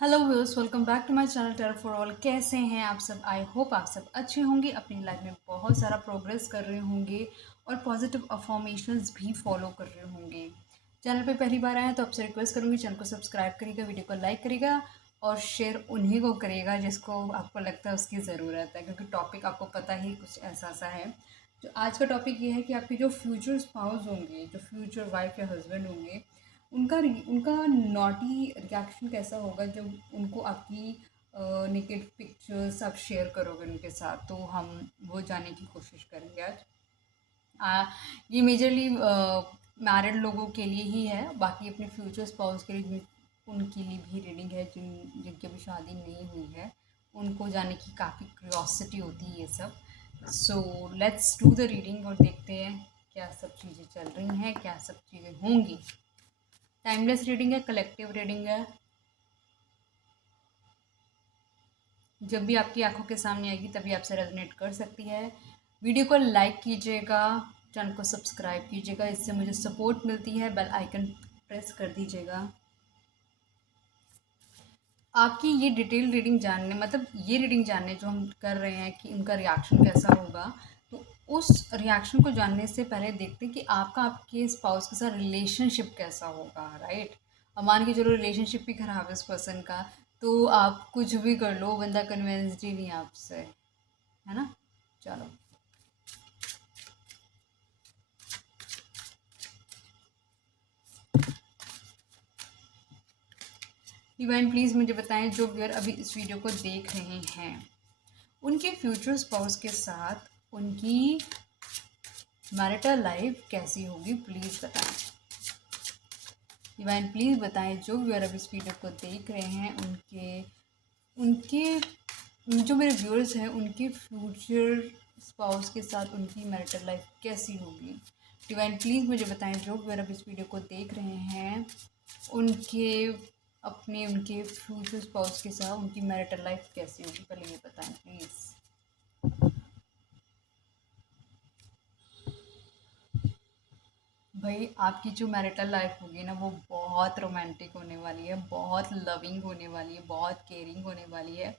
Hello viewers, welcome back to my channel Terra for all. कैसे हैं आप सब? आई होप आप सब अच्छे होंगे, अपनी लाइफ में बहुत सारा प्रोग्रेस कर रहे होंगे और पॉजिटिव अफॉर्मेशंस भी फॉलो कर रहे होंगे। चैनल पे पहली बार आए हैं तो आपसे रिक्वेस्ट करूंगी, चैनल को सब्सक्राइब करिएगा, वीडियो को लाइक करिएगा और शेयर उन्हीं को करिएगा जिसको आपको लगता है उसकी ज़रूरत है, क्योंकि टॉपिक आपको पता ही कुछ ऐसा सा है। जो आज का टॉपिक ये है कि आपके जो फ्यूचर स्पाउस होंगे, जो फ्यूचर वाइफ या हस्बैंड होंगे, उनका नॉटी रिएक्शन कैसा होगा जब उनको आपकी नेकेड पिक्चर्स आप शेयर करोगे उनके साथ। तो हम वो जानने की कोशिश करेंगे आज। ये मेजरली मैरिड लोगों के लिए ही है, बाकी अपने फ्यूचर स्पाउस के लिए उनके लिए भी रीडिंग है। जिनकी अभी शादी नहीं हुई है उनको जानने की काफ़ी क्यूरियोसिटी होती है ये सब। So let's do the reading और देखते हैं क्या सब चीज़ें चल रही हैं, क्या सब चीज़ें होंगी। टाइमलेस रीडिंग है, कलेक्टिव रीडिंग है। जब भी आपकी आंखों के सामने आएगी तभी आपसे रेजोनेट कर सकती है। वीडियो को लाइक कीजिएगा, चैनल को सब्सक्राइब कीजिएगा, इससे मुझे सपोर्ट मिलती है। बेल आइकन प्रेस कर दीजिएगा। आपकी ये डिटेल रीडिंग जानने, मतलब ये रीडिंग जानने जो हम कर रहे हैं कि उनका रिएक्शन कैसा होगा, तो उस रिएक्शन को जानने से पहले देखते हैं कि आपका आपके स्पाउस के साथ रिलेशनशिप कैसा होगा, राइट। अब मान के चलो रिलेशनशिप भी खराब है इस पर्सन का, तो आप कुछ भी कर लो, बंदा कन्विंस्ड ही नहीं है आपसे, है ना। चलो, डिवाइन प्लीज़ मुझे बताएं, जो व्यूअर अभी इस वीडियो को देख रहे हैं उनके फ्यूचर स्पाउस के साथ उनकी मैरिटल लाइफ कैसी होगी, प्लीज़ बताएं। डिवाइन प्लीज़ बताएं, जो व्यूअर अब इस वीडियो को देख रहे हैं उनके उनके जो मेरे व्यूअर्स हैं उनके फ्यूचर स्पाउस के साथ उनकी मैरिटल लाइफ कैसी होगी। डिवाइन प्लीज़ मुझे बताएं, जो व्यूअर अब इस वीडियो को देख रहे हैं उनके उनके फ्यूचर स्पाउस के साथ उनकी मैरिटल लाइफ कैसी होगी, पहले ये बताएं प्लीज़। भाई, आपकी जो मैरिटल लाइफ होगी ना वो बहुत रोमांटिक होने वाली है, बहुत लविंग होने वाली है, बहुत केयरिंग होने वाली है,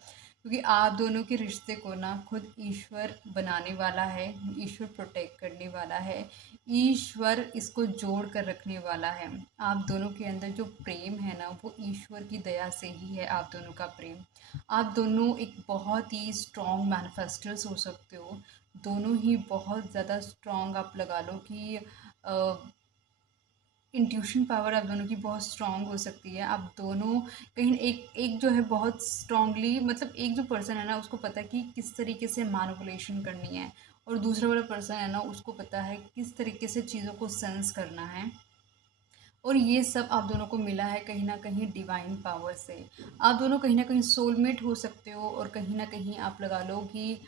क्योंकि आप दोनों के रिश्ते को ना खुद ईश्वर बनाने वाला है। ईश्वर प्रोटेक्ट करने वाला है, ईश्वर इसको जोड़ कर रखने वाला है। आप दोनों के अंदर जो प्रेम है ना वो ईश्वर की दया से ही है। आप दोनों का प्रेम, आप दोनों एक बहुत ही स्ट्रॉन्ग मैनिफेस्टर्स हो सकते हो। दोनों ही बहुत ज़्यादा स्ट्रॉन्ग, आप लगा लो कि इंट्यूशन पावर आप दोनों की बहुत स्ट्रॉन्ग हो सकती है। आप दोनों कहीं एक एक जो है बहुत स्ट्रॉन्गली, मतलब एक जो पर्सन है ना उसको पता है कि किस तरीके से मैनिपुलेशन करनी है, और दूसरा वाला पर्सन है ना उसको पता है किस तरीके से चीज़ों को सेंस करना है। और ये सब आप दोनों को मिला है कहीं ना कहीं डिवाइन पावर से। आप दोनों कहीं ना कहीं सोलमेट हो सकते हो, और कहीं ना कहीं आप लगा लो कि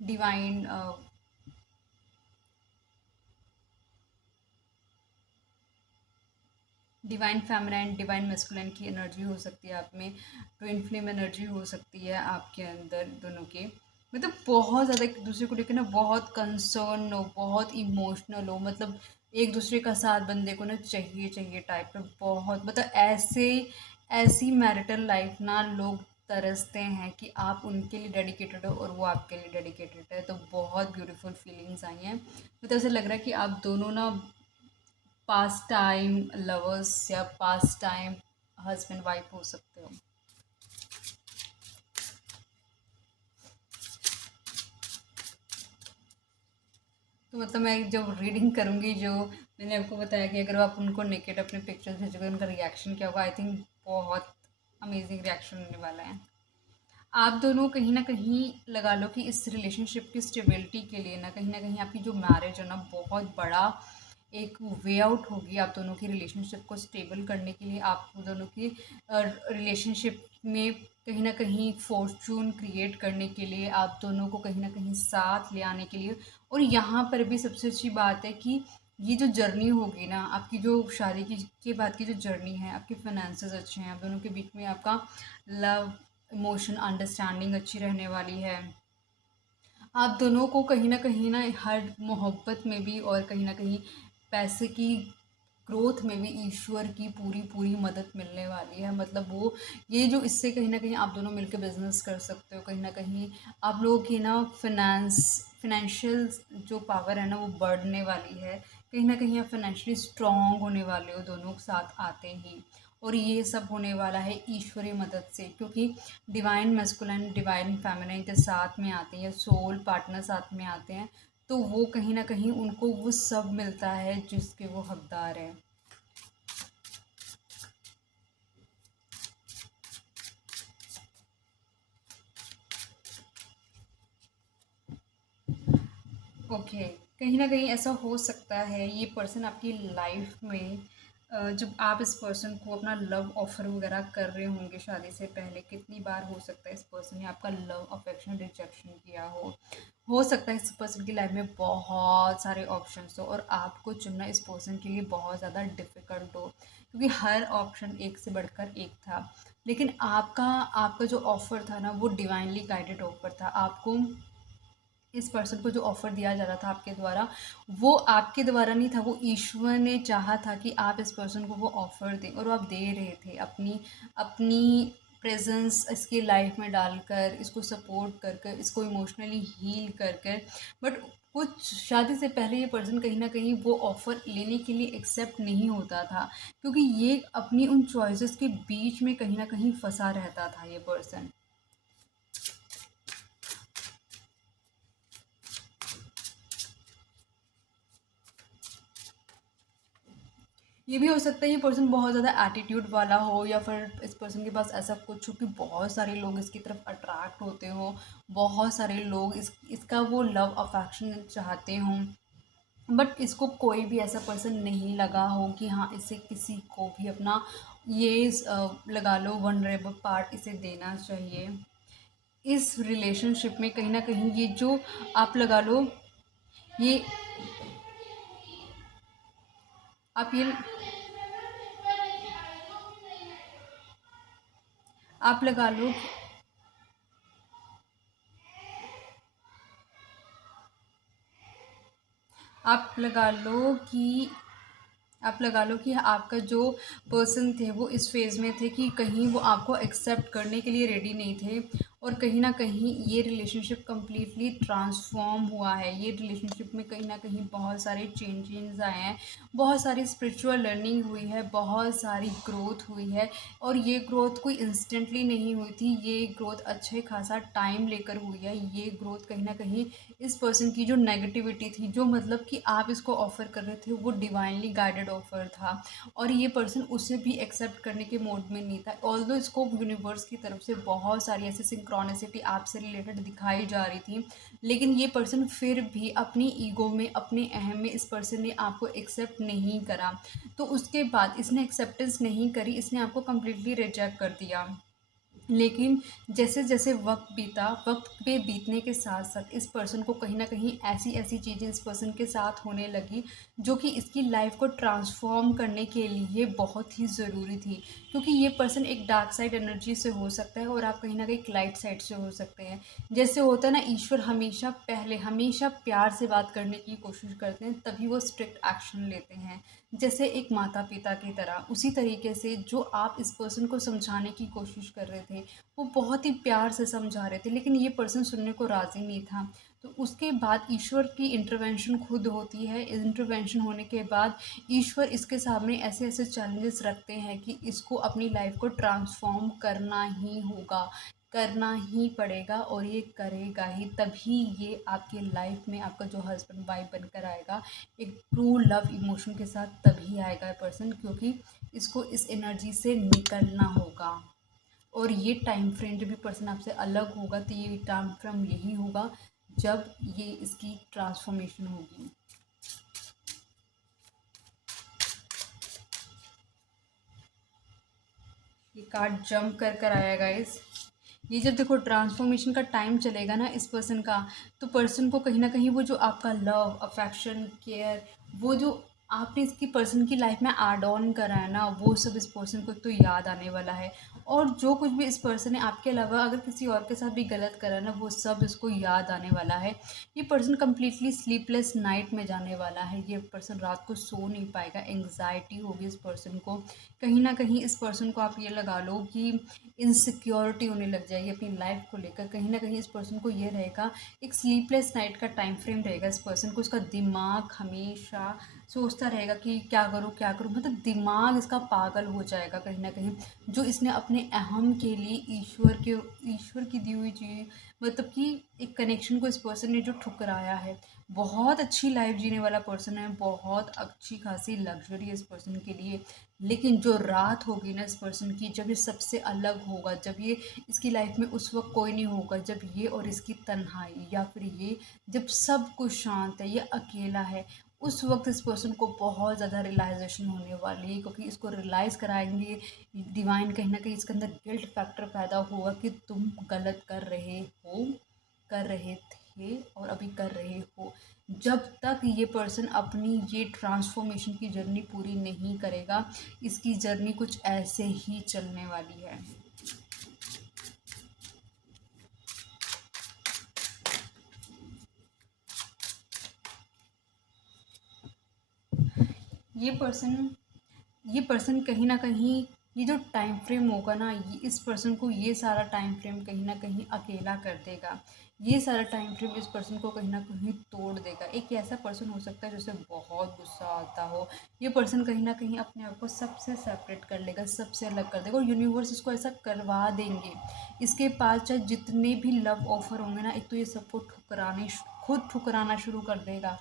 divine divine feminine, divine masculine की एनर्जी हो सकती है आप में। ट्विन फ्लेम एनर्जी हो सकती है आपके अंदर दोनों के। मतलब बहुत ज़्यादा एक दूसरे को लेकर ना बहुत कंसर्न हो, बहुत इमोशनल हो, मतलब एक दूसरे का साथ बंदे को ना चाहिए चाहिए टाइप में। बहुत मतलब ऐसे ऐसी मैरिटल लाइफ ना लोग तरसते हैं कि आप उनके लिए डेडिकेटेड हो और वो आपके लिए डेडिकेटेड है। तो बहुत ब्यूटीफुल फीलिंग्स आई हैं। मतलब ऐसा लग रहा है कि आप दोनों ना पास टाइम लवर्स या पास टाइम हस्बैंड वाइफ हो सकते हो। तो मतलब मैं जब रीडिंग करूँगी, जो मैंने आपको बताया कि अगर आप उनको नेकेड अपने पिक्चर्स भेजोगे उनका रिएक्शन क्या होगा, आई थिंक बहुत अमेजिंग रिएक्शन होने वाला है। आप दोनों कहीं ना कहीं लगा लो कि इस रिलेशनशिप की स्टेबिलिटी के लिए ना कहीं आपकी जो मैरिज है ना बहुत बड़ा एक वे आउट होगी। आप दोनों की रिलेशनशिप को स्टेबल करने के लिए, आप दोनों की रिलेशनशिप में कहीं ना कहीं फॉर्चून क्रिएट करने के लिए, आप दोनों को कहीं ना कहीं साथ ले आने के लिए। और यहाँ पर भी सबसे अच्छी बात है कि ये जो जर्नी होगी ना आपकी, जो शादी की के बाद की जो जर्नी है, आपके फाइनेंसेस अच्छे हैं, आप दोनों के बीच में आपका लव, इमोशन, अंडरस्टैंडिंग अच्छी रहने वाली है। आप दोनों को कहीं ना हर मोहब्बत में भी और कहीं ना कहीं पैसे की ग्रोथ में भी ईश्वर की पूरी पूरी मदद मिलने वाली है। मतलब वो ये जो इससे कहीं न कहीं आप दोनों मिलकर बिज़नेस कर सकते हो, कहीं न कहीं आप लोगों की ना फाइनेंशियल जो पावर है ना वो बढ़ने वाली है। कहीं न कहीं आप फाइनेंशियली स्ट्रॉन्ग होने वाले हो दोनों साथ आते ही। और ये सब होने वाला है ईश्वरीय मदद से, क्योंकि डिवाइन मैस्कुलिन डिवाइन फेमिनिन के साथ में आते हैं, सोल पार्टनर साथ में आते हैं, तो वो कहीं न कहीं उनको वो सब मिलता है जिसके वो हकदार हैं। ओके, कहीं न कहीं ऐसा हो सकता है ये पर्सन आपकी लाइफ में जब आप इस पर्सन को अपना लव ऑफ़र वगैरह कर रहे होंगे शादी से पहले, कितनी बार हो सकता है इस पर्सन ने आपका लव अफेक्शन रिजेक्शन किया हो सकता है इस पर्सन की लाइफ में बहुत सारे ऑप्शंस हो और आपको चुनना इस पर्सन के लिए बहुत ज़्यादा डिफ़िकल्ट हो, क्योंकि हर ऑप्शन एक से बढ़कर एक था। लेकिन आपका आपका जो ऑफ़र था ना वो डिवाइनली गाइडेड ऑफ़र था। आपको इस पर्सन को जो ऑफ़र दिया जा रहा था आपके द्वारा, वो आपके द्वारा नहीं था, वो ईश्वर ने चाहा था कि आप इस पर्सन को वो ऑफ़र दें और वो आप दे रहे थे अपनी अपनी प्रेज़ेंस इसकी लाइफ में डालकर, इसको सपोर्ट कर कर, इसको इमोशनली हील कर कर। बट कुछ शादी से पहले ये पर्सन कहीं न कहीं वो ऑफ़र लेने के लिए एक्सेप्ट नहीं होता था, क्योंकि ये अपनी उन चॉइसेस के बीच में कहीं न कहीं फँसा रहता था ये पर्सन। ये भी हो सकता है ये पर्सन बहुत ज़्यादा एटीट्यूड वाला हो, या फिर इस पर्सन के पास ऐसा कुछ हो कि बहुत सारे लोग इसकी तरफ अट्रैक्ट होते हो, बहुत सारे लोग इसका वो लव अफेक्शन चाहते हों, बट इसको कोई भी ऐसा पर्सन नहीं लगा हो कि हाँ इसे किसी को भी अपना ये लगा लो वनरेबल पार्ट इसे देना चाहिए। इस रिलेशनशिप में कहीं ना कहीं ये जो आप लगा लो, ये आप ये आप लगा लो, आप लगा लो कि आप लगा लो कि आपका जो पर्सन थे वो इस फेज़ में थे कि कहीं वो आपको एक्सेप्ट करने के लिए रेडी नहीं थे, और कहीं न कहीं ये रिलेशनशिप कम्प्लीटली ट्रांसफ़ॉर्म हुआ है। ये रिलेशनशिप में कहीं न कहीं बहुत सारे चेंजेस आए हैं, बहुत सारी स्पिरिचुअल लर्निंग हुई है, बहुत सारी ग्रोथ हुई है, और ये ग्रोथ कोई इंस्टेंटली नहीं हुई थी, ये ग्रोथ अच्छे खासा टाइम लेकर हुई है। ये ग्रोथ कहीं न कहीं इस पर्सन की जो नेगेटिविटी थी, जो मतलब कि आप इसको ऑफ़र कर रहे थे, वो डिवाइनली गाइडेड ऑफ़र था, और ये पर्सन उसे भी एक्सेप्ट करने के मोड में नहीं था। ऑल्दो इसको यूनिवर्स की तरफ से बहुत सारी ऐसी सिंक्रोनिसिटी आपसे रिलेटेड दिखाई जा रही थी, लेकिन ये पर्सन फिर भी अपनी ईगो में, अपने अहम में इस पर्सन ने आपको एक्सेप्ट नहीं करा। तो उसके बाद इसने एक्सेप्टेंस नहीं करी, इसने आपको कंप्लीटली रिजेक्ट कर दिया। लेकिन जैसे-जैसे वक़्त बीता, वक़्त पे बीतने के साथ-साथ इस पर्सन को कहीं न कहीं ऐसी-ऐसी चीज़ें इस पर्सन के साथ होने लगी, जो कि इसकी लाइफ़ को ट्रांसफ़ॉर्म करने के लिए बहुत ही ज़रूरी थी। क्योंकि ये पर्सन एक डार्क साइड एनर्जी से हो सकता है और आप कहीं न कहीं एक लाइट साइड से हो सकते हैं। जैसे होता है ना, ईश्वर हमेशा प्यार से बात करने की कोशिश करते हैं, तभी वो स्ट्रिक्ट एक्शन लेते हैं। जैसे एक माता-पिता की तरह, उसी तरीके से जो आप इस पर्सन को समझाने की कोशिश कर रहे थे, वो बहुत ही प्यार से समझा रहे थे, लेकिन ये पर्सन सुनने को राज़ी नहीं था। तो उसके बाद ईश्वर की इंटरवेंशन खुद होती है। इंटरवेंशन होने के बाद ईश्वर इसके सामने ऐसे-ऐसे चैलेंजेस रखते हैं कि इसको अपनी लाइफ़ को ट्रांसफ़ॉर्म करना ही होगा, करना ही पड़ेगा, और ये करेगा ही। तभी ये आपकी लाइफ़ में आपका जो हस्बैंड वाइफ़ बनकर आएगा, एक ट्रू लव इमोशन के साथ तभी आएगा ये पर्सन, क्योंकि इसको इस एनर्जी से निकलना होगा। और ये टाइम फ्रेम जब भी पर्सन आपसे अलग होगा, तो ये टाइम फ्रेम यही होगा जब ये इसकी ट्रांसफॉर्मेशन होगी। ये कार्ड जंप कर कर आया गाइस। ये जब देखो ट्रांसफॉर्मेशन का टाइम चलेगा ना इस पर्सन का, तो पर्सन को कहीं ना कहीं वो जो आपका लव अफेक्शन केयर, वो जो आपने इसकी पर्सन की लाइफ में ऐड ऑन करा है ना, वो सब इस पर्सन को तो याद आने वाला है। और जो कुछ भी इस पर्सन ने आपके अलावा अगर किसी और के साथ भी गलत करा है ना, वो सब इसको याद आने वाला है। ये पर्सन कम्प्लीटली स्लीपलेस नाइट में जाने वाला है। ये पर्सन रात को सो नहीं पाएगा, एंग्जाइटी होगी इस पर्सन को। कहीं ना कहीं इस पर्सन को आप ये लगा लो कि इनसिक्योरिटी होने लग जाएगी अपनी लाइफ को लेकर। कहीं ना कहीं इस पर्सन को ये रहेगा, एक स्लीपलेस नाइट का टाइम फ्रेम रहेगा इस पर्सन को। इसका दिमाग हमेशा सोचता रहेगा कि क्या करूँ, मतलब दिमाग इसका पागल हो जाएगा कहीं ना कहीं। जो इसने अपने अहम के लिए ईश्वर की दी हुई चीज़, मतलब कि एक कनेक्शन को इस पर्सन ने जो ठुकराया है। बहुत अच्छी लाइफ जीने वाला पर्सन है, बहुत अच्छी खासी लग्जरी है इस पर्सन के लिए। लेकिन जो रात होगी ना इस पर्सन की, जब ये सबसे अलग होगा, जब ये इसकी लाइफ में उस वक्त कोई नहीं होगा, जब ये और इसकी तन्हाई, या फिर ये जब सब कुछ शांत है, ये अकेला है, उस वक्त इस पर्सन को बहुत ज़्यादा रियलाइजेशन होने वाली है। क्योंकि इसको रियलाइज़ कराएंगे डिवाइन, कहीं ना कहीं इसके अंदर गिल्ट फैक्टर पैदा होगा कि तुम गलत कर रहे हो, कर रहे थे और अभी कर रहे हो। जब तक ये पर्सन अपनी ये ट्रांसफॉर्मेशन की जर्नी पूरी नहीं करेगा, इसकी जर्नी कुछ ऐसे ही चलने वाली है। ये पर्सन ये पर्सन कहीं न कहीं, ये जो टाइम फ्रेम होगा ना, ये इस पर्सन को ये सारा टाइम फ्रेम कहीं न कहीं अकेला कर देगा। ये सारा टाइम फ्रेम इस पर्सन को कहीं न कहीं तोड़ देगा। एक ऐसा पर्सन हो सकता है जिसे बहुत गुस्सा आता हो। ये पर्सन कहीं न कहीं अपने आप को सबसे सेपरेट कर लेगा, सबसे अलग कर देगा, और यूनिवर्स इसको ऐसा करवा देंगे। इसके पास चाहे जितने भी लव ऑफ़र होंगे ना, एक तो ये सबको खुद ठुकराना शुरू कर देगा।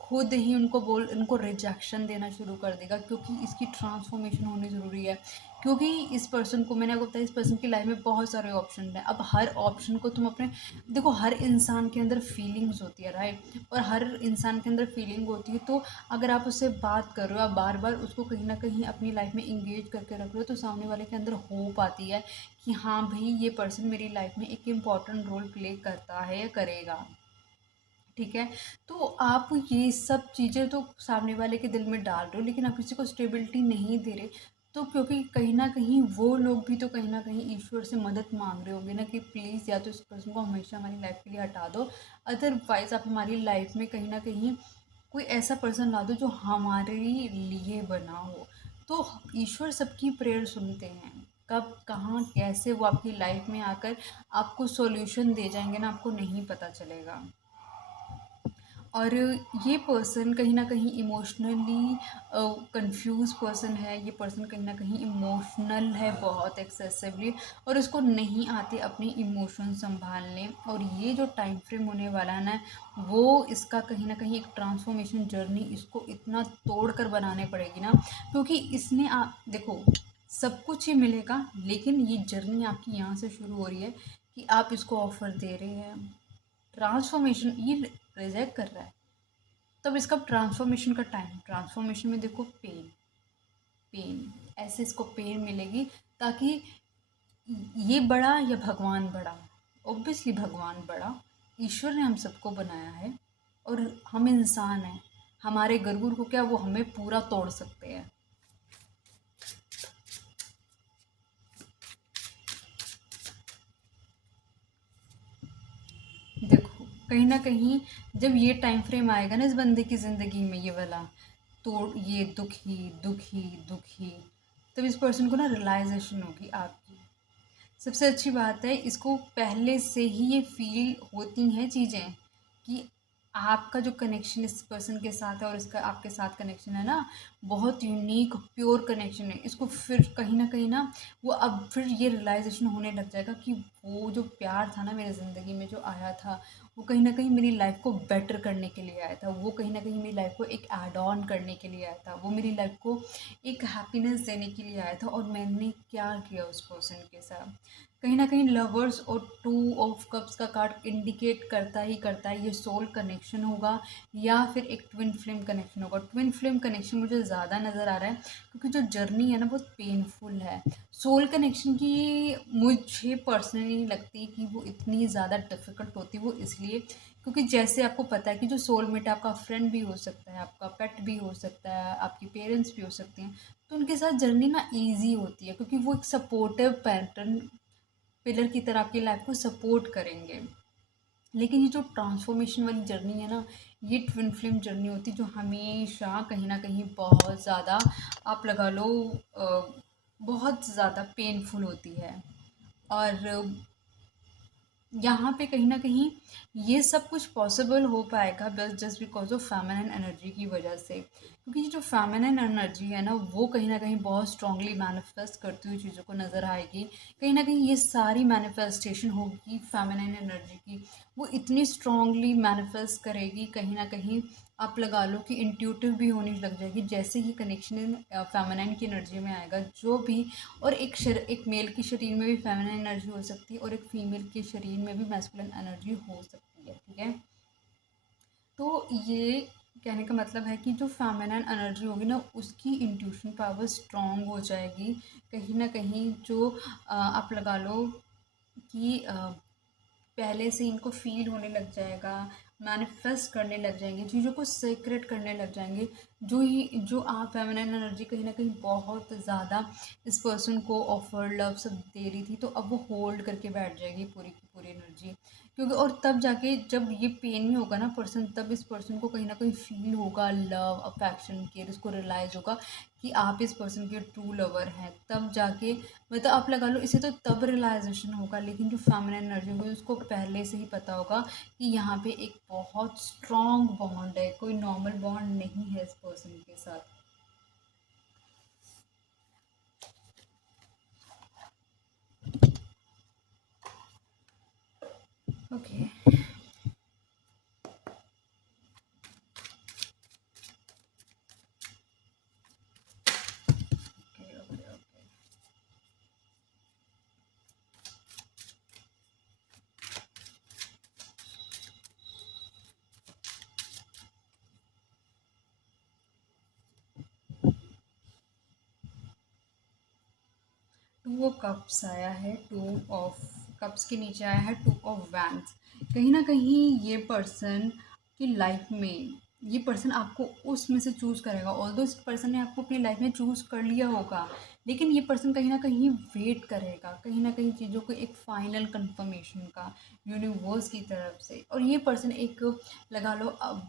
खुद ही उनको रिजेक्शन देना शुरू कर देगा, क्योंकि इसकी ट्रांसफॉर्मेशन होनी ज़रूरी है। क्योंकि इस पर्सन को, मैंने आपको बताया, इस पर्सन की लाइफ में बहुत सारे ऑप्शन हैं। अब हर ऑप्शन को तुम अपने, देखो हर इंसान के अंदर फीलिंग्स होती है, राइट, और हर इंसान के अंदर फीलिंग होती है। तो अगर आप उससे बात कर रहे हो, आप बार बार उसको कहीं ना कहीं अपनी लाइफ में इंगेज करके रख रहे हो, तो सामने वाले के अंदर होप आती है कि हाँ भाई, ये पर्सन मेरी लाइफ में एक इम्पॉर्टेंट रोल प्ले करता है या करेगा। ठीक है। तो आप ये सब चीज़ें तो सामने वाले के दिल में डाल रहे हो, लेकिन आप किसी को स्टेबिलिटी नहीं दे रहे। तो क्योंकि कहीं न कहीं वो लोग भी तो कहीं न कहीं ईश्वर से मदद माँग रहे होंगे ना, कि प्लीज़ या तो इस पर्सन को हमेशा हमारी लाइफ़ के लिए हटा दो, अदरवाइज़ आप हमारी लाइफ़ में कहीं न कहीं कोई ऐसा पर्सन ला दो जो हमारे लिए बना हो। तो ईश्वर सबकी प्रेयर सुनते हैं। कब, कहाँ, कैसे वो आपकी लाइफ़ में आकर आपको सॉल्यूशन दे जाएँगे ना, आपको नहीं पता चलेगा। और ये पर्सन कहीं न कहीं इमोशनली कंफ्यूज पर्सन है। ये पर्सन कहीं न कहीं इमोशनल है बहुत एक्सेसिवली, और उसको नहीं आते अपने इमोशन सँभालने। और ये जो टाइम फ्रेम होने वाला है ना, वो इसका कहीं न कहीं एक ट्रांसफॉर्मेशन जर्नी इसको इतना तोड़ कर बनाने पड़ेगी ना, क्योंकि इसने देखो, सब कुछ ही मिलेगा, लेकिन ये जर्नी आपकी यहाँ से शुरू हो रही है कि आप इसको ऑफ़र दे रहे हैं। ट्रांसफॉर्मेशन ये रिजेक्ट कर रहा है, तब इसका ट्रांसफॉर्मेशन का टाइम, ट्रांसफॉर्मेशन में देखो पेन, पेन, ऐसे इसको पेन मिलेगी, ताकि ये बड़ा या भगवान बड़ा, ऑब्वियसली भगवान बड़ा। ईश्वर ने हम सबको बनाया है, और हम इंसान हैं। हमारे गरुड़ को क्या, वो हमें पूरा तोड़ सकते हैं। देखो, कहीं न कहीं जब ये टाइम फ्रेम आएगा ना इस बंदे की ज़िंदगी में, ये वाला, तो ये दुखी, दुखी, दुखी, तब इस पर्सन को ना रियलाइज़ेशन होगी आपकी। सबसे अच्छी बात है, इसको पहले से ही ये फ़ील होती हैं चीज़ें कि आपका जो कनेक्शन इस पर्सन के साथ है और इसका आपके साथ कनेक्शन है ना, बहुत यूनिक प्योर कनेक्शन है। इसको फिर कहीं न कहीं ना, वो अब फिर ये रियलाइज़ेशन होने लग जाएगा कि वो जो प्यार था ना मेरी ज़िंदगी में जो आया था, वो कहीं न कहीं मेरी लाइफ़ को बेटर करने के लिए आया था। वो कहीं न कहीं मेरी लाइफ़ को एक ऐड ऑन करने के लिए आया था। वो मेरी लाइफ़ को एक हैप्पीनेस देने के लिए आया था, और मैंने क्या किया उस पर्सन के साथ। कहीं न कहीं लवर्स और टू ऑफ कप्स का कार्ड इंडिकेट करता है ये सोल कनेक्शन होगा, या फिर एक ट्विन फ्लेम कनेक्शन होगा। ट्विन फ्लेम कनेक्शन मुझे ज़्यादा नज़र आ रहा है, क्योंकि जो जर्नी है ना बहुत पेनफुल है। सोल कनेक्शन की मुझे पर्सनली नहीं लगती कि वो इतनी ज़्यादा डिफ़िकल्ट होती, वो इसलिए क्योंकि जैसे आपको पता है कि जो सोलमेट आपका फ्रेंड भी हो सकता है, आपका पेट भी हो सकता है, आपके पेरेंट्स भी हो सकते हैं, तो उनके साथ जर्नी ना ईज़ी होती है क्योंकि वो एक सपोर्टिव पैटर्न पिलर की तरह आपकी लाइफ को सपोर्ट करेंगे। लेकिन ये जो ट्रांसफॉर्मेशन वाली जर्नी है ना, ये ट्विन फ्लेम जर्नी होती है जो हमेशा कहीं न कहीं बहुत ज़्यादा, आप लगा लो, बहुत ज़्यादा पेनफुल होती है। और यहाँ पे कहीं न कहीं ये सब कुछ पॉसिबल हो पाएगा बस just because of feminine energy की वजह से। क्योंकि ये जो फेमिनिन एनर्जी है ना, वो कहीं न कहीं बहुत स्ट्रॉन्गली मैनिफेस्ट करती हुई चीज़ों को नज़र आएगी। कहीं न कहीं ये सारी मैनिफेस्टेशन होगी फेमिनिन एनर्जी की, वो इतनी स्ट्रॉन्गली मैनिफेस्ट करेगी, कहीं न कहीं आप लगा लो कि इंट्यूटिव भी होने लग जाएगी। जैसे ही कनेक्शन फेमिनिन की एनर्जी में आएगा, जो भी, और एक मेल के शरीर में भी फेमिनिन एनर्जी हो सकती है और एक फीमेल के शरीर में भी मैस्कुलिन एनर्जी हो सकती है, ठीक है। तो ये कहने का मतलब है कि जो फेमिनिन एनर्जी होगी ना, उसकी इंट्यूशन पावर स्ट्रांग हो जाएगी। कहीं ना कहीं जो आप लगा लो कि पहले से इनको फ़ील होने लग जाएगा, मैनिफेस्ट करने लग जाएंगे, चीज़ों को सीक्रेट करने लग जाएंगे। जो आप फेमिनिन एनर्जी कहीं न कहीं बहुत ज़्यादा इस पर्सन को ऑफ़र लव सब दे रही थी, तो अब वो होल्ड करके बैठ जाएगी पूरी की पूरी एनर्जी। क्योंकि और तब जाके जब ये पेन में होगा ना पर्सन, तब इस पर्सन को कहीं न कहीं फ़ील होगा लव, अफेक्शन, केयर, उसको रियलाइज़ होगा कि आप इस पर्सन के ट्रू लवर हैं। तब जाके, मतलब आप लगा लो, इसे तो तब रियलाइजेशन होगा, लेकिन जो फेमिनिन एनर्जी होगी उसको पहले से ही पता होगा कि यहाँ पे एक बहुत स्ट्रॉन्ग बॉन्ड है, कोई नॉर्मल बॉन्ड नहीं है इस पर्सन के साथ। Okay, okay, okay, okay. Two of cups आया है, टू ऑफ कप्स के नीचे आया है टू ऑफ वैंड्स। कहीं ना कहीं ये पर्सन की लाइफ में, ये पर्सन आपको उसमें से चूज़ करेगा। ऑल्दो इस पर्सन ने आपको अपनी लाइफ में चूज़ कर लिया होगा, लेकिन ये पर्सन कहीं ना कहीं वेट करेगा, कहीं ना कहीं चीज़ों को एक फाइनल कंफर्मेशन का, यूनिवर्स की तरफ से। और ये पर्सन एक, लगा लो, अब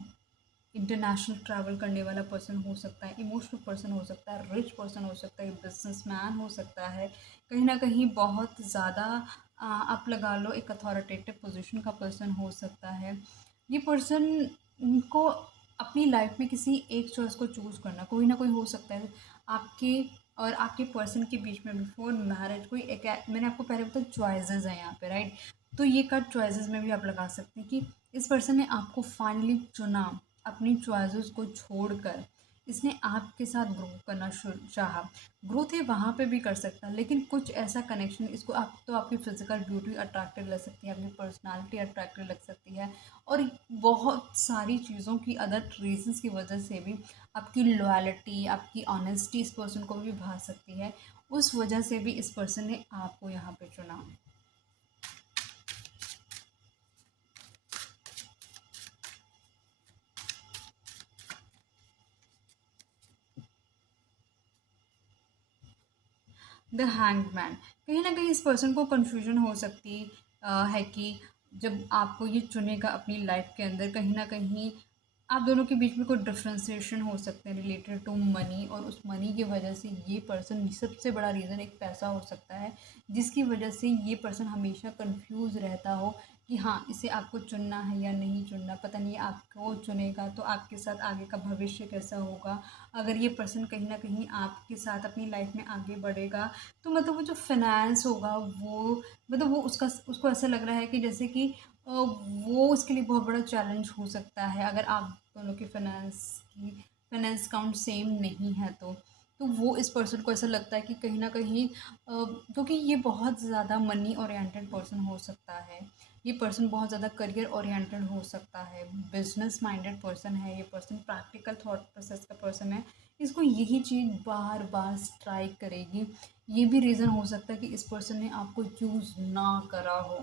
इंटरनेशनल ट्रैवल करने वाला पर्सन हो सकता है, इमोशनल पर्सन हो सकता है, रिच पर्सन हो सकता है, बिजनेसमैन हो सकता है, कहीं ना कहीं बहुत ज़्यादा आप लगा लो एक अथॉरिटेटिव पोजीशन का पर्सन हो सकता है। ये पर्सन को अपनी लाइफ में किसी एक चॉइस को चूज़ करना, कोई ना कोई हो सकता है आपके और आपके पर्सन के बीच में बिफोर मैरिज। कोई एक, मैंने आपको पहले बताया चॉइसेस हैं यहाँ पे, राइट। तो ये कट चॉइसेस में भी आप लगा सकते हैं कि इस पर्सन ने आपको फाइनली चुना, अपनी चॉइसेस को छोड़कर इसने आपके साथ ग्रो करना चाहा। ग्रोथ ये वहाँ पे भी कर सकता है, लेकिन कुछ ऐसा कनेक्शन, इसको आप तो आपकी फिजिकल ब्यूटी अट्रैक्टिव लग सकती है, आपकी पर्सनालिटी अट्रैक्टिव लग सकती है, और बहुत सारी चीज़ों की अदर रीजंस की वजह से भी आपकी लॉयल्टी, आपकी ऑनेस्टी इस पर्सन को भी भा सकती है। उस वजह से भी इस पर्सन ने आपको यहाँ पे चुना। The hangman. कहीं न कहीं इस पर्सन को कन्फ्यूजन हो सकती है कि जब आपको ये चुनेगा अपनी लाइफ के अंदर, कहीं न कहीं आप दोनों के बीच में कोई डिफरेंशिएशन हो सकते हैं रिलेटेड टू मनी, और उस मनी की वजह से ये पर्सन, सबसे बड़ा रीज़न एक पैसा हो सकता है, जिसकी वजह से ये पर्सन हमेशा कंफ्यूज रहता हो कि हाँ, इसे आपको चुनना है या नहीं चुनना। पता नहीं आपको चुनेगा तो आपके साथ आगे का भविष्य कैसा होगा। अगर ये पर्सन कहीं न कहीं आपके साथ अपनी लाइफ में आगे बढ़ेगा, तो मतलब वो जो फाइनेंस होगा वो, मतलब वो उसका, उसको ऐसा लग रहा है कि जैसे कि वो उसके लिए बहुत बड़ा चैलेंज हो सकता है अगर आप दोनों की फाइनेंस अकाउंट सेम नहीं है तो। तो वो इस पर्सन को ऐसा लगता है कि कहीं न कहीं क्योंकि ये बहुत ज़्यादा मनी ओरिएंटेड पर्सन हो सकता है। ये पर्सन बहुत ज़्यादा करियर ओरिएंटेड हो सकता है, बिज़नेस माइंडेड पर्सन है ये पर्सन, प्रैक्टिकल थॉट प्रोसेस का पर्सन है। इसको यही चीज़ बार-बार स्ट्राइक करेगी। ये भी रीज़न हो सकता है कि इस पर्सन ने आपको चूज़ ना करा हो।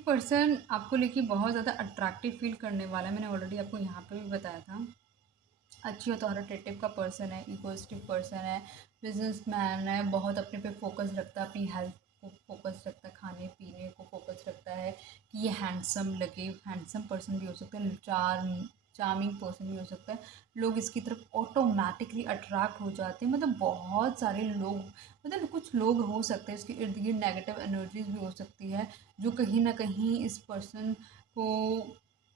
पर्सन आपको लेके बहुत ज़्यादा अट्रैक्टिव फील करने वाला है, मैंने ऑलरेडी आपको यहाँ पे भी बताया था। अच्छी अथॉरिटेटिव का पर्सन है, इगोइस्टिक पर्सन है, बिजनेसमैन है, बहुत अपने पे फोकस रखता है, अपनी हेल्थ को फोकस रखता है, खाने पीने को फोकस रखता है कि ये हैंडसम लगे। हैंडसम पर्सन भी हो सकता है, चार्मिंग पर्सन भी हो सकता है। लोग इसकी तरफ ऑटोमेटिकली अट्रैक्ट हो जाते हैं। मतलब बहुत सारे लोग, मतलब कुछ लोग हो सकते हैं इसके इर्द गिर्द, नेगेटिव एनर्जीज भी हो सकती है जो कहीं ना कहीं इस पर्सन को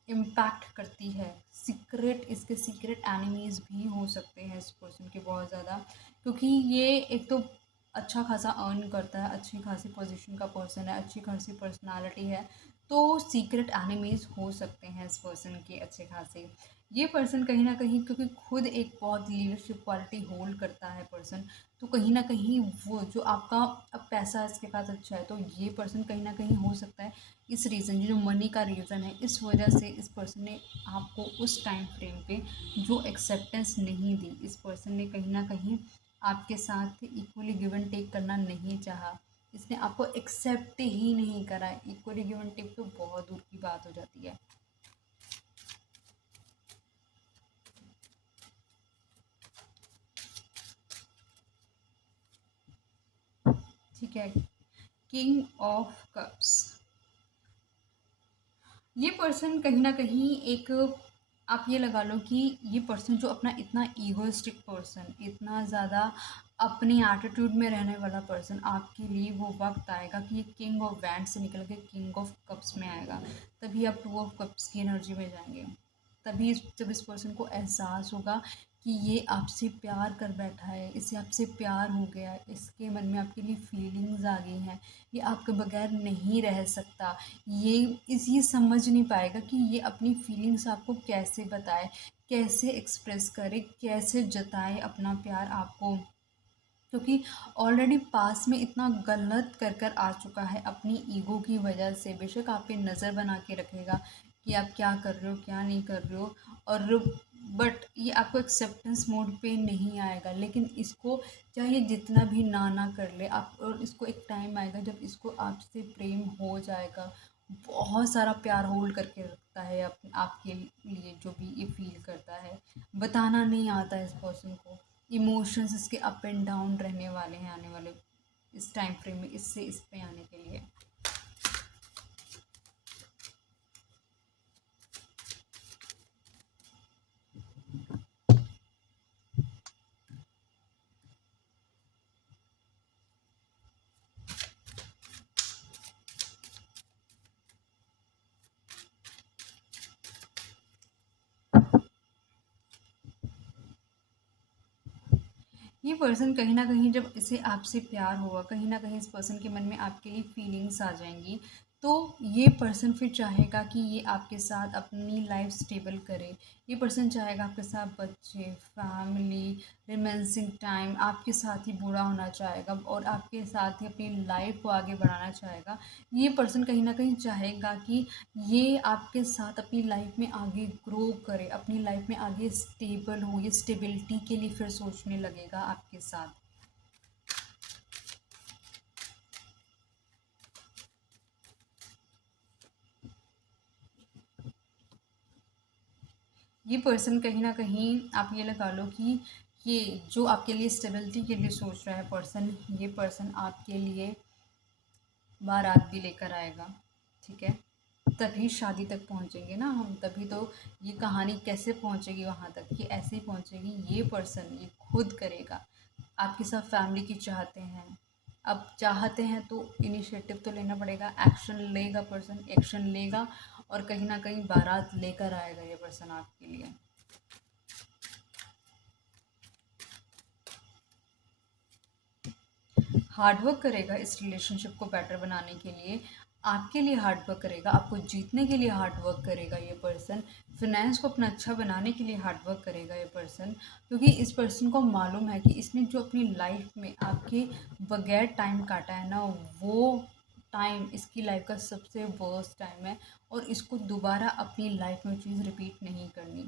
इम्पैक्ट करती है। इसके सीक्रेट एनिमीज़ भी हो सकते हैं इस पर्सन के बहुत ज़्यादा, क्योंकि ये एक तो अच्छा खासा अर्न करता है, अच्छी खासी पोजीशन का पर्सन है, अच्छी खासी पर्सनालिटी है, तो सीक्रेट एनिमीज़ हो सकते हैं इस पर्सन के अच्छे खासे। ये पर्सन कहीं ना कहीं, क्योंकि खुद एक बहुत लीडरशिप क्वालिटी होल्ड करता है पर्सन, तो कहीं ना कहीं वो जो आपका, अब पैसा इसके पास अच्छा है, तो ये पर्सन कहीं ना कहीं हो सकता है इस रीज़न, जो मनी का रीज़न है, इस वजह से इस पर्सन ने आपको उस टाइम फ्रेम पे जो एक्सेप्टेंस नहीं दी, इस पर्सन ने कहीं ना कहीं आपके साथ इक्वली गिव एंड टेक करना नहीं चाहा। इसने आपको एक्सेप्ट ही नहीं करा। इक्वली गिव एंड टेक तो बहुत दूर की बात हो जाती है। ठीक है, किंग ऑफ कप्स। ये पर्सन कहीं ना कहीं एक, आप ये लगा लो कि ये पर्सन जो अपना इतना ईगोइस्टिक पर्सन, इतना ज़्यादा अपनी एटीट्यूड में रहने वाला पर्सन, आपके लिए वो वक्त आएगा कि ये किंग ऑफ वैंड से निकल के किंग ऑफ कप्स में आएगा। तभी आप टू ऑफ कप्स की एनर्जी में जाएंगे। तभी जब इस पर्सन को एहसास होगा कि ये आपसे प्यार कर बैठा है, इसे आपसे प्यार हो गया है, इसके मन में आपके लिए फीलिंग्स आ गई हैं, ये आपके बगैर नहीं रह सकता। ये समझ नहीं पाएगा कि ये अपनी फीलिंग्स आपको कैसे बताए, कैसे एक्सप्रेस करे, कैसे जताए अपना प्यार आपको, क्योंकि ऑलरेडी पास में इतना गलत कर कर आ चुका है अपनी ईगो की वजह से। बेशक आप पे नज़र बना के रखेगा कि आप क्या कर रहे हो, क्या नहीं कर रहे हो, और बट ये आपको एक्सेप्टेंस मोड पे नहीं आएगा। लेकिन इसको चाहे जितना भी ना कर ले आप, और इसको एक टाइम आएगा जब इसको आपसे प्रेम हो जाएगा। बहुत सारा प्यार होल्ड करके रखता है आपके लिए, जो भी ये फील करता है, बताना नहीं आता है इस पर्सन को। इमोशंस इसके अप एंड डाउन रहने वाले हैं आने वाले इस टाइम फ्रेम में, इससे इस पे आने के लिए। ये पर्सन कहीं न कहीं, जब इसे आपसे प्यार होगा, कहीं न कहीं इस पर्सन के मन में आपके लिए फीलिंग्स आ जाएँगी, तो ये पर्सन फिर चाहेगा कि ये आपके साथ अपनी लाइफ़ स्टेबल करे। ये पर्सन चाहेगा आपके साथ बच्चे, फैमिली, रोमांसिक टाइम, आपके साथ ही बूढ़ा होना चाहेगा और आपके साथ ही अपनी लाइफ़ को आगे बढ़ाना चाहेगा। ये पर्सन कहीं न कहीं चाहेगा कि ये आपके साथ अपनी लाइफ में आगे ग्रो करे, अपनी लाइफ में आगे स्टेबल हो, ये स्टेबिलिटी के लिए फिर सोचने लगेगा आपके साथ। ये पर्सन कहीं न कहीं, आप ये लगा लो कि ये जो आपके लिए स्टेबिलिटी के लिए सोच रहा है पर्सन, ये पर्सन आपके लिए बारात भी लेकर आएगा। ठीक है? तभी शादी तक पहुँचेंगे ना हम, तभी तो ये कहानी कैसे पहुँचेगी वहाँ तक, ये ऐसे ही पहुँचेगी। ये पर्सन ये खुद करेगा। आपके साथ फैमिली की चाहते हैं, अब चाहते हैं तो इनिशिएटिव तो लेना पड़ेगा, एक्शन लेगा पर्सन, एक्शन लेगा और कहीं ना कहीं बारात लेकर आएगा ये पर्सन आपके लिए। हार्ड वर्क करेगा इस रिलेशनशिप को बेटर बनाने के लिए, आपके लिए हार्ड वर्क करेगा, आपको जीतने के लिए हार्ड वर्क करेगा ये पर्सन, फिनेंस को अपना अच्छा बनाने के लिए हार्ड वर्क करेगा ये पर्सन, क्योंकि इस पर्सन को मालूम है कि इसने जो अपनी लाइफ में आपके बगैर टाइम काटा है ना, वो टाइम इसकी लाइफ का सबसे वर्स्ट टाइम है और इसको दोबारा अपनी लाइफ में चीज़ रिपीट नहीं करनी।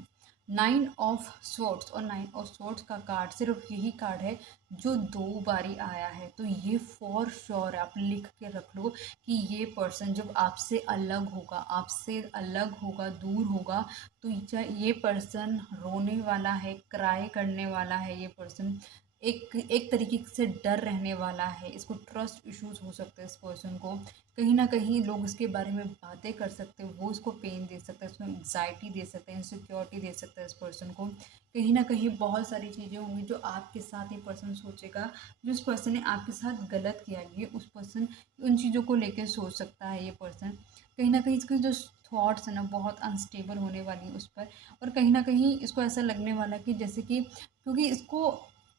नाइन ऑफ स्वॉर्ड्स, और नाइन ऑफ स्वॉर्ड्स का कार्ड सिर्फ यही कार्ड है जो 2 बारी आया है। तो ये फॉर श्योर है, आप लिख के रख लो कि ये पर्सन जब आपसे अलग होगा, आपसे अलग होगा, दूर होगा, तो ये पर्सन रोने वाला है, क्राई करने वाला है, ये पर्सन एक एक तरीके से डर रहने वाला है, इसको ट्रस्ट इश्यूज हो सकते हैं, इस पर्सन को कहीं ना कहीं लोग इसके बारे में बातें कर सकते हैं, वो इसको पेन दे सकता है, इसको एंग्जाइटी दे सकते हैं, इनसिक्योरिटी दे सकता है इस पर्सन को। कहीं ना कहीं बहुत सारी चीज़ें होंगी जो आपके साथ ये पर्सन सोचेगा, जो उस पर्सन ने आपके साथ गलत किया, ये उस पर्सन उन चीज़ों को लेकर सोच सकता है ये पर्सन। कहीं ना कहीं इसके जो थॉट्स हैं ना बहुत अनस्टेबल होने वाली उस पर, और कहीं ना कहीं इसको ऐसा लगने वाला कि जैसे कि, क्योंकि इसको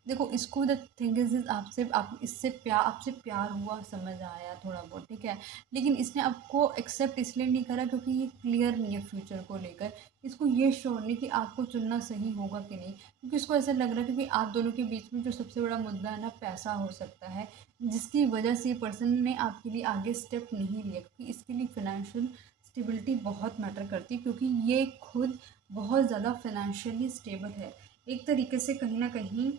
देखो, इसको द थिंग इज आपसे, आप इससे आपसे प्यार हुआ, समझ आया थोड़ा बहुत, ठीक है, लेकिन इसने आपको एक्सेप्ट इसलिए नहीं करा क्योंकि ये क्लियर नहीं है फ्यूचर को लेकर, इसको ये श्योर नहीं कि आपको चुनना सही होगा कि नहीं, क्योंकि इसको ऐसा लग रहा है क्योंकि आप दोनों के बीच में जो सबसे बड़ा मुद्दा है ना, पैसा हो सकता है, जिसकी वजह से ये पर्सन ने आपके लिए आगे स्टेप नहीं लिया, क्योंकि इसके लिए फिनेंशियल स्टेबिलिटी बहुत मैटर करती है, क्योंकि ये खुद बहुत ज़्यादा फाइनेंशियली स्टेबल है। एक तरीके से कहीं ना कहीं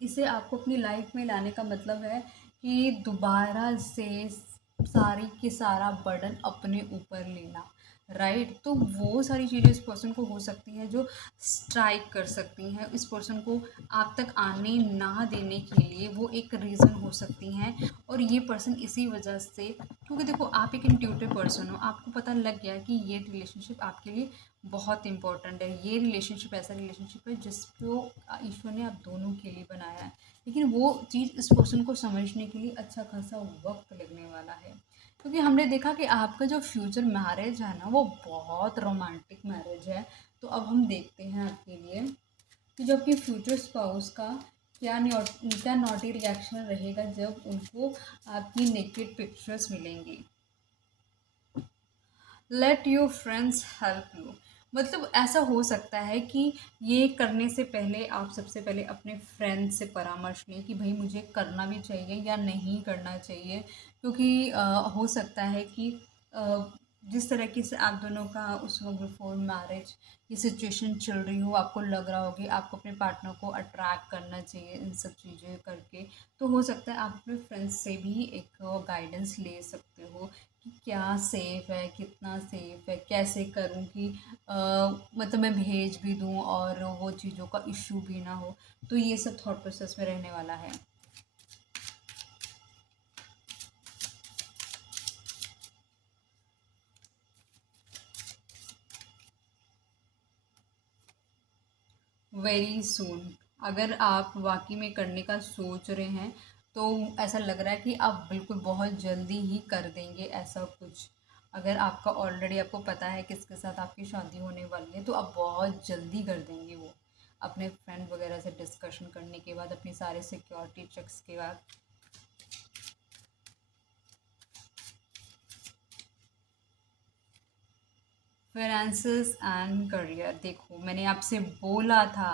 इसे आपको अपनी लाइफ में लाने का मतलब है कि दोबारा से सारी की सारा बर्डन अपने ऊपर लेना, राइट। तो वो सारी चीज़ें इस पर्सन को हो सकती हैं जो स्ट्राइक कर सकती हैं इस पर्सन को आप तक आने ना देने के लिए, वो एक रीज़न हो सकती हैं। और ये पर्सन इसी वजह से, क्योंकि देखो आप एक इंट्यूटिव पर्सन हो, आपको पता लग गया कि ये रिलेशनशिप आपके लिए बहुत इंपॉर्टेंट है, ये रिलेशनशिप ऐसा रिलेशनशिप है जिसको ईश्वर ने आप दोनों के लिए बनाया है, लेकिन वो चीज़ इस पर्सन को समझने के लिए अच्छा खासा वक्त लगने वाला है। क्योंकि हमने देखा कि आपका जो फ्यूचर मैरिज है ना वो बहुत रोमांटिक मैरिज है। तो अब हम देखते हैं आपके लिए कि जो आपके फ्यूचर स्पाउस का क्या नॉटी रिएक्शन रहेगा जब उनको आपकी नेकेड पिक्चर्स मिलेंगी। Let your friends help you, मतलब ऐसा हो सकता है कि ये करने से पहले आप सबसे पहले अपने फ्रेंड से परामर्श लें कि भाई मुझे करना भी चाहिए या नहीं करना चाहिए, क्योंकि हो सकता है कि जिस तरीके से आप दोनों का उस वक्त बिफोर मैरिज ये सिचुएशन चल रही हो, आपको लग रहा हो कि आपको अपने पार्टनर को अट्रैक्ट करना चाहिए इन सब चीज़ें करके, तो हो सकता है आप अपने फ्रेंड्स से भी एक गाइडेंस ले सकते हो कि क्या सेफ़ है, कितना सेफ़ है, कैसे करूँ कि मतलब मैं भेज भी दूँ और वो चीज़ों का इश्यू भी ना हो। तो ये सब थॉट प्रोसेस में रहने वाला है। वेरी सून, अगर आप वाकई में करने का सोच रहे हैं तो ऐसा लग रहा है कि आप बिल्कुल बहुत जल्दी ही कर देंगे ऐसा कुछ। अगर आपका ऑलरेडी आपको पता है किसके साथ आपकी शादी होने वाली है तो आप बहुत जल्दी कर देंगे वो, अपने फ्रेंड वगैरह से डिस्कशन करने के बाद, अपनी सारे सिक्योरिटी चेक्स के बाद। फाइनेंसेस एंड करियर, देखो मैंने आपसे बोला था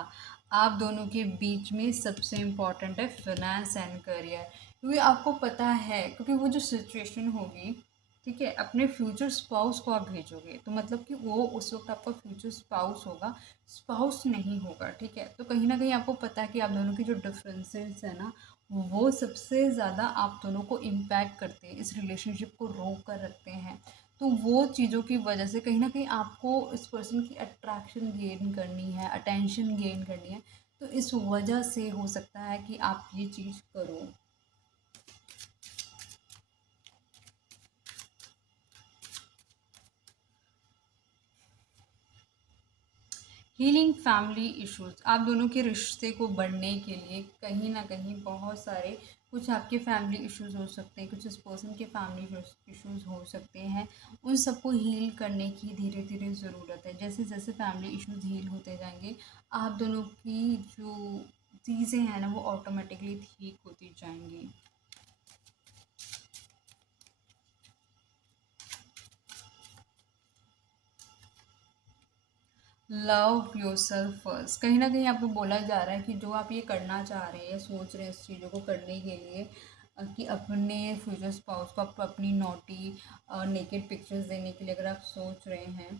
आप दोनों के बीच में सबसे इम्पॉर्टेंट है फाइनेंस एंड करियर, क्योंकि आपको पता है, क्योंकि वो जो सिचुएशन होगी, ठीक है, अपने फ्यूचर स्पाउस को आप भेजोगे तो मतलब कि वो उस वक्त आपका फ्यूचर स्पाउस होगा, स्पाउस नहीं होगा, ठीक है। तो कहीं ना कहीं आपको पता है कि आप दोनों की जो डिफरेंसेस है ना वो सबसे ज़्यादा आप दोनों को इम्पैक्ट करते हैं, इस रिलेशनशिप को रोक कर रखते हैं। तो वो चीज़ों की वजह से कहीं न कहीं आपको इस पर्सन की अट्रैक्शन गेन करनी है, अटेंशन गेन करनी है, तो इस वजह से हो सकता है कि आप ये चीज़ करो। हीलिंग फैमिली इश्यूज, आप दोनों के रिश्ते को बढ़ने के लिए कहीं ना कहीं बहुत सारे, कुछ आपके फैमिली इश्यूज हो सकते हैं, कुछ इस पर्सन के फैमिली इश्यूज हो सकते हैं, उन सबको हील करने की धीरे धीरे ज़रूरत है। जैसे जैसे फैमिली इश्यूज हील होते जाएंगे आप दोनों की जो चीज़ें हैं ना वो ऑटोमेटिकली ठीक होती जाएंगी। लव योरसेल्फ फर्स्ट, कहीं ना कहीं आपको बोला जा रहा है कि जो आप ये करना चाह रहे हैं, सोच रहे हैं इस चीज़ों को करने के लिए, कि अपने फ्यूचर स्पाउस को आप अपनी नोटी नेकेड पिक्चर्स देने के लिए अगर आप सोच रहे हैं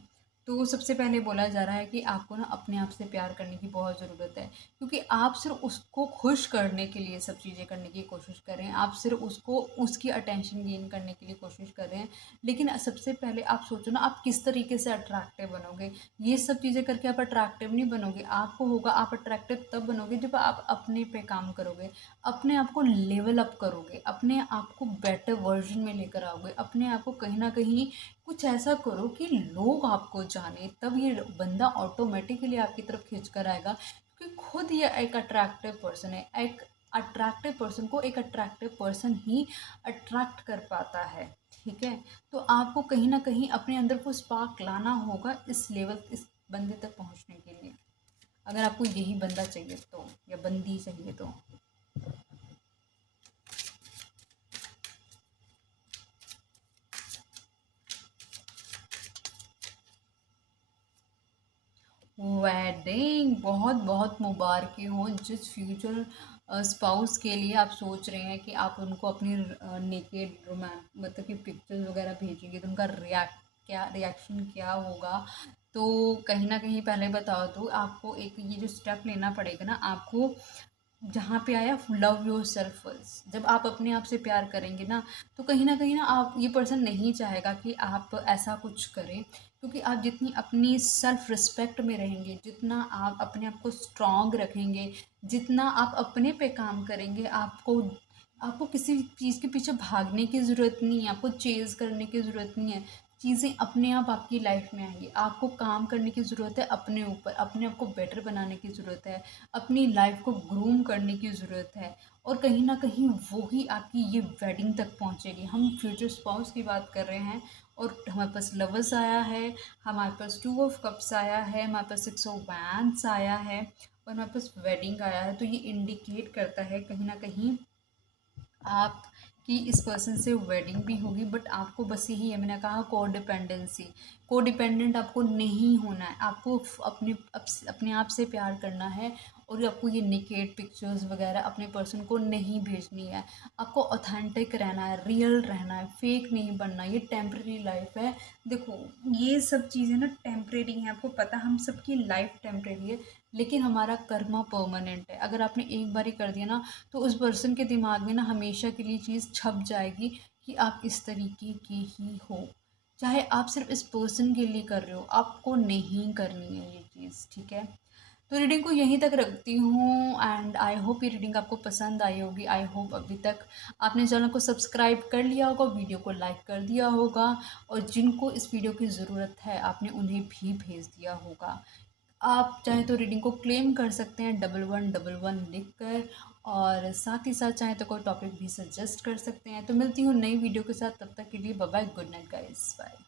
तो सबसे पहले बोला जा रहा है कि आपको ना अपने आप से प्यार करने की बहुत ज़रूरत है, क्योंकि आप सिर्फ उसको खुश करने के लिए सब चीज़ें करने की कोशिश कर रहे हैं, आप सिर्फ उसको उसकी अटेंशन गेन करने के लिए कोशिश कर रहे हैं। लेकिन सबसे पहले आप सोचो ना, आप किस तरीके से अट्रैक्टिव बनोगे। ये सब चीज़ें करके आप अट्रैक्टिव नहीं बनोगे। आपको होगा, आप अट्रैक्टिव तब बनोगे जब आप अपने पे काम करोगे, अपने आप को लेवल अप करोगे, अपने आप को बेटर वर्जन में लेकर आओगे, अपने आप को कहीं ना कहीं कुछ ऐसा करो कि लोग आपको जाने, तब ये बंदा ऑटोमेटिकली आपकी तरफ खींच कर आएगा, क्योंकि खुद ये एक अट्रैक्टिव पर्सन है। एक अट्रैक्टिव पर्सन को एक अट्रैक्टिव पर्सन ही अट्रैक्ट कर पाता है। ठीक है, तो आपको कहीं ना कहीं अपने अंदर को स्पार्क लाना होगा इस लेवल, इस बंदे तक पहुंचने के लिए, अगर आपको यही बंदा चाहिए तो, या बंदी चाहिए तो। वेडिंग बहुत बहुत मुबारकें हो जिस फ्यूचर स्पाउस के लिए आप सोच रहे हैं कि आप उनको अपनी नेकेड रोमान मतलब कि पिक्चर्स वगैरह भेजेंगे, तो उनका रिएक्शन क्या होगा। तो कहीं ना कहीं पहले बताओ तो आपको एक ये जो स्टेप लेना पड़ेगा ना आपको, जहाँ पे आया लव योर सेल्फ फर्स्ट। जब आप अपने आप से प्यार करेंगे ना, तो कहीं ना आप ये पर्सन नहीं चाहेगा कि आप ऐसा कुछ करें, क्योंकि आप जितनी अपनी सेल्फ रिस्पेक्ट में रहेंगे, जितना आप अपने आप को स्ट्रांग रखेंगे, जितना आप अपने पे काम करेंगे, आपको आपको किसी चीज़ के पीछे भागने की ज़रूरत नहीं है, आपको चेज़ करने की ज़रूरत नहीं है। चीज़ें अपने आप आपकी लाइफ में आएंगी। आपको काम करने की ज़रूरत है अपने ऊपर, अपने आप को बेटर बनाने की ज़रूरत है, अपनी लाइफ को ग्रूम करने की ज़रूरत है, और कहीं ना कहीं वो ही आपकी ये वेडिंग तक पहुंचेगी। हम फ्यूचर स्पाउस की बात कर रहे हैं, और हमारे पास लवर्स आया है, हमारे पास टू ऑफ कप्स आया है, हमारे पास सिक्स ऑफ वैंड्स आया है, और हमारे पास वेडिंग आया है। तो ये इंडिकेट करता है कहीं ना कहीं आपकी इस पर्सन से वेडिंग भी होगी, बट आपको बस यही है, मैंने कहा कोडिपेंडेंसी। कोडिपेंडेंट आपको नहीं होना है, आपको अपने आप से प्यार करना है, और आपको ये नेकेड पिक्चर्स वगैरह अपने पर्सन को नहीं भेजनी है। आपको ऑथेंटिक रहना है, रियल रहना है, फेक नहीं बनना। ये टेम्प्रेरी लाइफ है। देखो, ये सब चीज़ें ना टेम्प्रेरी हैं, आपको पता, हम सबकी लाइफ टेम्प्रेरी है, लेकिन हमारा कर्मा परमानेंट है। अगर आपने एक बार ही कर दिया ना, तो उस पर्सन के दिमाग में ना हमेशा के लिए चीज़ छप जाएगी कि आप इस तरीके के ही हो। चाहे आप सिर्फ इस पर्सन के लिए कर रहे हो, आपको नहीं करनी है ये चीज़। ठीक है, तो रीडिंग को यहीं तक रखती हूँ, एंड आई होप ये रीडिंग आपको पसंद आई होगी। आई होप अभी तक आपने चैनल को सब्सक्राइब कर लिया होगा, वीडियो को लाइक कर दिया होगा, और जिनको इस वीडियो की ज़रूरत है आपने उन्हें भी भेज दिया होगा। आप चाहें तो रीडिंग को क्लेम कर सकते हैं 1111 लिख कर, और साथ ही साथ चाहें तो कोई टॉपिक भी सजेस्ट कर सकते हैं। तो मिलती हूँ नई वीडियो के साथ, तब तक के लिए bye bye, good night guys, bye.